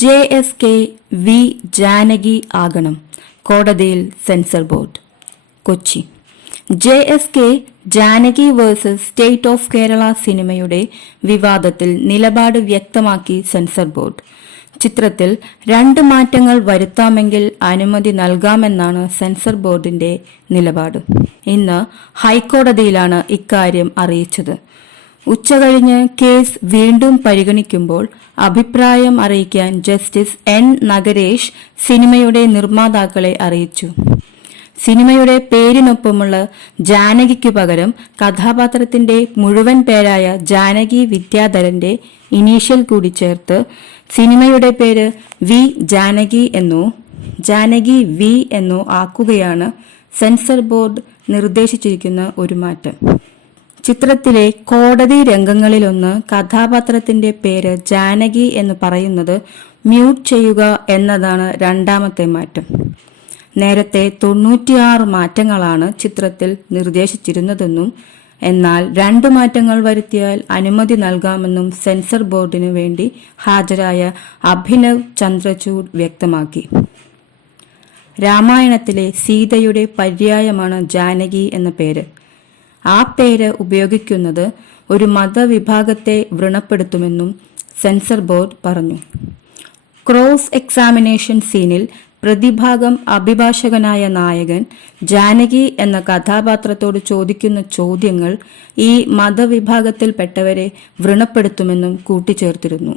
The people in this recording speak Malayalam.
JSK വി ജാനകി ആകണം, കോടതിയിൽ censor board. Kochi. JSK Janaki versus state of Kerala സിനിമയുടെ വിവാദത്തിൽ നിലപാട് വ്യക്തമാക്കി സെൻസർ ബോർഡ്. ചിത്രത്തിൽ 2 മാറ്റങ്ങൾ വരുത്താമെങ്കിൽ അനുമതി നൽകാമെന്നാണ് സെൻസർ ബോർഡിന്റെ നിലപാട്. ഇന്ന് ഹൈക്കോടതിയിലാണ് ഇക്കാര്യം അറിയിച്ചത്. ഉച്ചകഴിഞ്ഞ് കേസ് വീണ്ടും പരിഗണിക്കുമ്പോൾ അഭിപ്രായം അറിയിക്കാൻ ജസ്റ്റിസ് N നഗരേഷ് സിനിമയുടെ നിർമ്മാതാക്കളെ അറിയിച്ചു. സിനിമയുടെ പേരിനൊപ്പമുള്ള ജാനകിക്കു പകരം കഥാപാത്രത്തിന്റെ മുഴുവൻ പേരായ ജാനകി വിദ്യാധരന്റെ ഇനീഷ്യൽ കൂടി ചേർത്ത് സിനിമയുടെ പേര് വി ജാനകി എന്നോ ആക്കുകയാണ് സെൻസർ ബോർഡ് നിർദ്ദേശിച്ചിരിക്കുന്ന ഒരു മാറ്റം. ചിത്രത്തിലെ കോടതി രംഗങ്ങളിലൊന്ന് കഥാപാത്രത്തിന്റെ പേര് ജാനകി എന്ന് പറയുന്നത് മ്യൂട്ട് ചെയ്യുക എന്നതാണ് രണ്ടാമത്തെ മാറ്റം. നേരത്തെ 96 മാറ്റങ്ങളാണ് ചിത്രത്തിൽ നിർദ്ദേശിച്ചിരുന്നതെന്നും എന്നാൽ 2 മാറ്റങ്ങൾ വരുത്തിയാൽ അനുമതി നൽകാമെന്നും സെൻസർ ബോർഡിനു വേണ്ടി ഹാജരായ അഭിനവ് ചന്ദ്രചൂഡ് വ്യക്തമാക്കി. രാമായണത്തിലെ സീതയുടെ പര്യായമാണ് ജാനകി എന്ന പേര്. ആ പേര് ഉപയോഗിക്കുന്നത് ഒരു മതവിഭാഗത്തെ വ്രണപ്പെടുത്തുമെന്നും സെൻസർ ബോർഡ് പറഞ്ഞു. ക്രോസ് എക്സാമിനേഷൻ സീനിൽ പ്രതിഭാഗം അഭിഭാഷകനായ നായകൻ ജാനകി എന്ന കഥാപാത്രത്തോട് ചോദിക്കുന്ന ചോദ്യങ്ങൾ ഈ മതവിഭാഗത്തിൽപ്പെട്ടവരെ വ്രണപ്പെടുത്തുമെന്നും കൂട്ടിച്ചേർത്തിരുന്നു.